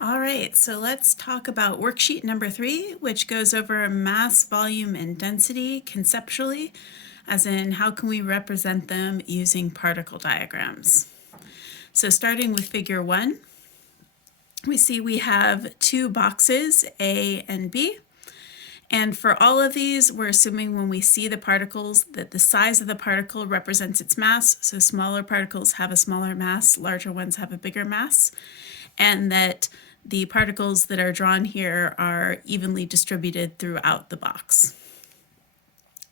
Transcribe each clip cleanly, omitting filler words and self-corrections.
All right, so let's talk about worksheet number 3, which goes over mass, volume, and density conceptually, as in how can we represent them using particle diagrams. So starting with figure 1, we see we have two boxes, A and B. And for all of these, we're assuming when we see the particles that the size of the particle represents its mass. So smaller particles have a smaller mass, larger ones have a bigger mass, and that the particles that are drawn here are evenly distributed throughout the box.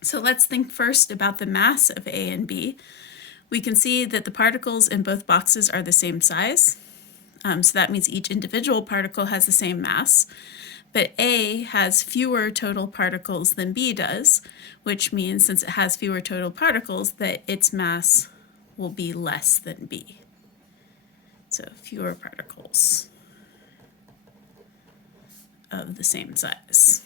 So let's think first about the mass of A and B. We can see that the particles in both boxes are the same size. So that means each individual particle has the same mass. But A has fewer total particles than B does, which means since it has fewer total particles that its mass will be less than B. So fewer particles of the same size.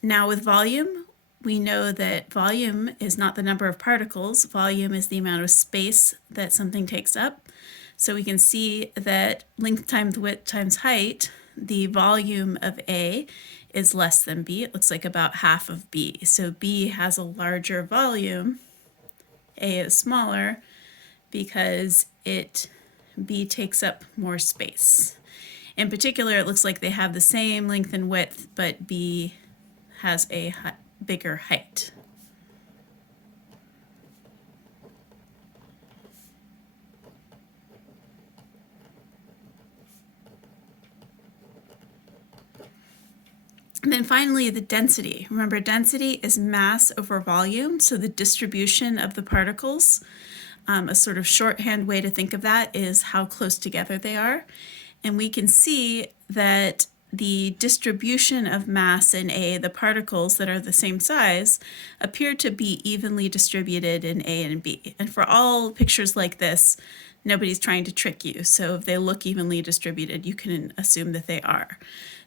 Now with volume, we know that volume is not the number of particles. Volume is the amount of space that something takes up. So we can see that length times width times height, the volume of A is less than B. It looks like about half of B. So B has a larger volume. A is smaller because B takes up more space. In particular, it looks like they have the same length and width, but B has a bigger height. And then finally, the density. Remember, density is mass over volume, so the distribution of the particles. A sort of shorthand way to think of that is how close together they are. And we can see that the distribution of mass in A, the particles that are the same size, appear to be evenly distributed in A and B. And for all pictures like this, nobody's trying to trick you. So if they look evenly distributed, you can assume that they are.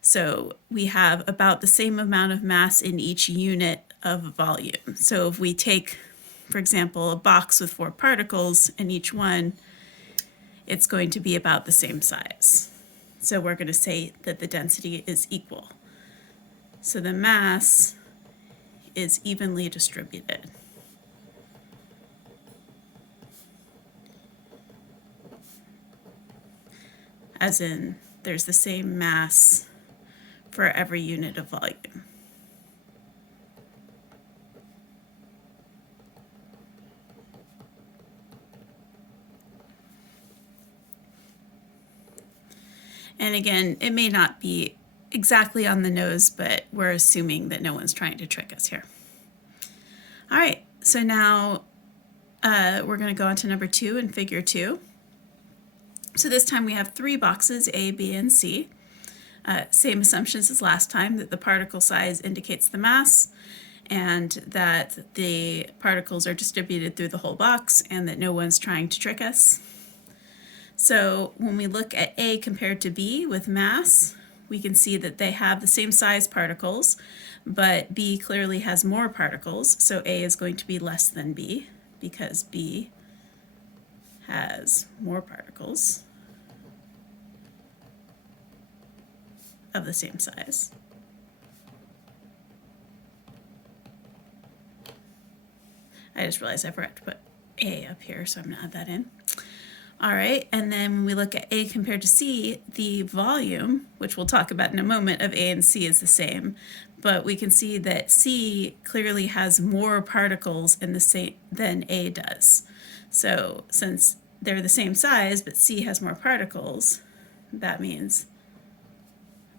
So we have about the same amount of mass in each unit of volume. So if we take, for example, a box with 4 particles in each one, it's going to be about the same size. So we're going to say that the density is equal. So the mass is evenly distributed. As in, there's the same mass for every unit of volume. And again, it may not be exactly on the nose, but we're assuming that no one's trying to trick us here. All right, so now we're going to go on to number 2 in figure 2. So this time we have 3 boxes, A, B, and C. Same assumptions as last time, that the particle size indicates the mass, and that the particles are distributed through the whole box, and that no one's trying to trick us. So when we look at A compared to B with mass, we can see that they have the same size particles, but B clearly has more particles, so A is going to be less than B because B has more particles of the same size. I just realized I forgot to put A up here, so I'm going to add that in. All right, and then when we look at A compared to C, the volume, which we'll talk about in a moment, of A and C is the same, but we can see that C clearly has more particles in the same than A does. So since they're the same size, but C has more particles, that means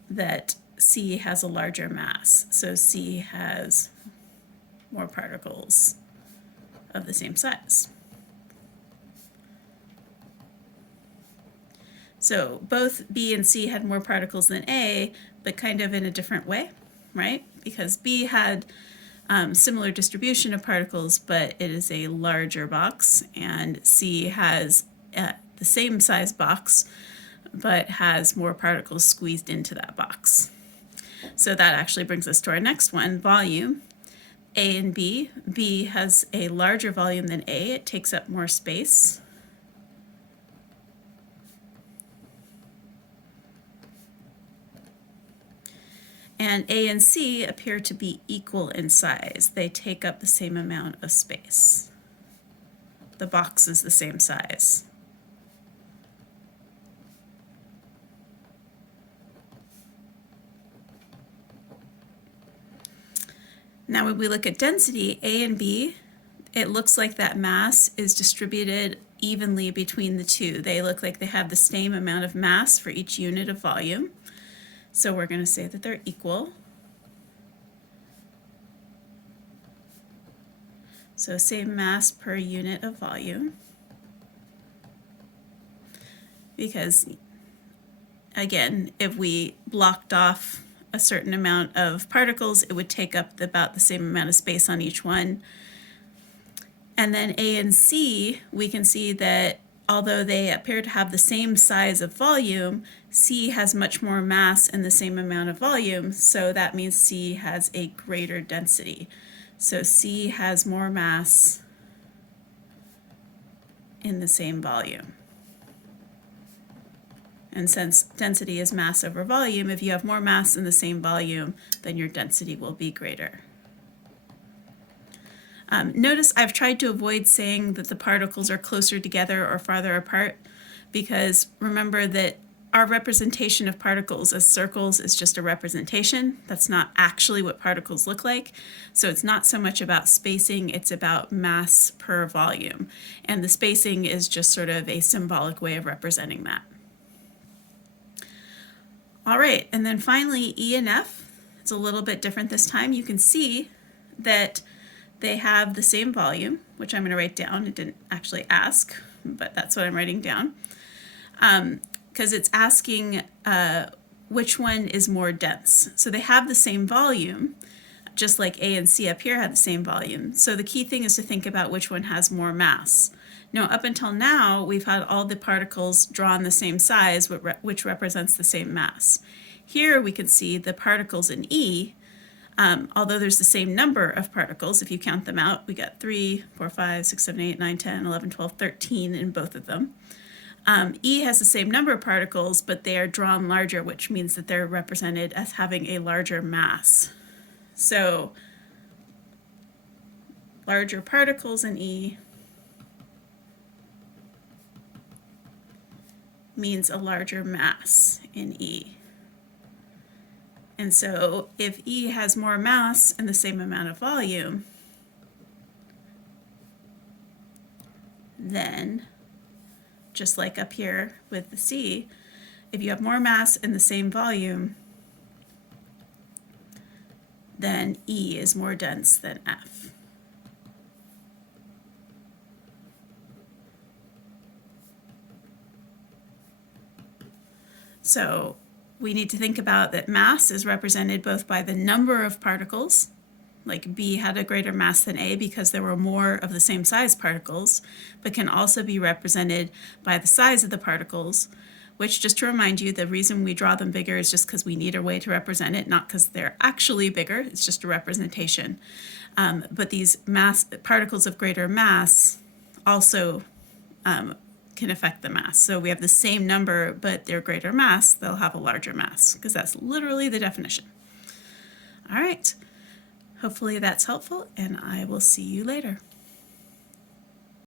that C has a larger mass. So C has more particles of the same size. So both B and C had more particles than A, but kind of in a different way, right? Because B had similar distribution of particles, but it is a larger box, and C has the same size box, but has more particles squeezed into that box. So that actually brings us to our next one, volume. A and B. B has a larger volume than A. It takes up more space. And A and C appear to be equal in size. They take up the same amount of space. The box is the same size. Now when we look at density, A and B, it looks like that mass is distributed evenly between the two. They look like they have the same amount of mass for each unit of volume. So we're going to say that they're equal. So same mass per unit of volume. Because, again, if we blocked off a certain amount of particles, it would take up about the same amount of space on each one. And then A and C, we can see that although they appear to have the same size of volume, C has much more mass in the same amount of volume, so that means C has a greater density. So C has more mass in the same volume. And since density is mass over volume, if you have more mass in the same volume, then your density will be greater. Notice I've tried to avoid saying that the particles are closer together or farther apart, because remember that our representation of particles as circles is just a representation. That's not actually what particles look like. So it's not so much about spacing, it's about mass per volume. And the spacing is just sort of a symbolic way of representing that. All right, and then finally E and F. It's a little bit different this time. You can see that they have the same volume, which I'm going to write down. It didn't actually ask, but that's what I'm writing down. Because it's asking which one is more dense. So they have the same volume, just like A and C up here had the same volume. So the key thing is to think about which one has more mass. Now, up until now, we've had all the particles drawn the same size, which represents the same mass. Here we can see the particles in E. Although there's the same number of particles, if you count them out, we got 3, 4, 5, 6, 7, 8, 9, 10, 11, 12, 13 in both of them. E has the same number of particles, but they are drawn larger, which means that they're represented as having a larger mass. So larger particles in E means a larger mass in E. And so if E has more mass and the same amount of volume, then just like up here with the C, if you have more mass and the same volume, then E is more dense than F. So we need to think about that mass is represented both by the number of particles, like B had a greater mass than A because there were more of the same size particles, but can also be represented by the size of the particles, which, just to remind you, the reason we draw them bigger is just because we need a way to represent it, not because they're actually bigger, it's just a representation. But these particles of greater mass also can affect the mass. So we have the same number, but they're greater mass, they'll have a larger mass, because that's literally the definition. All right, hopefully that's helpful, and I will see you later.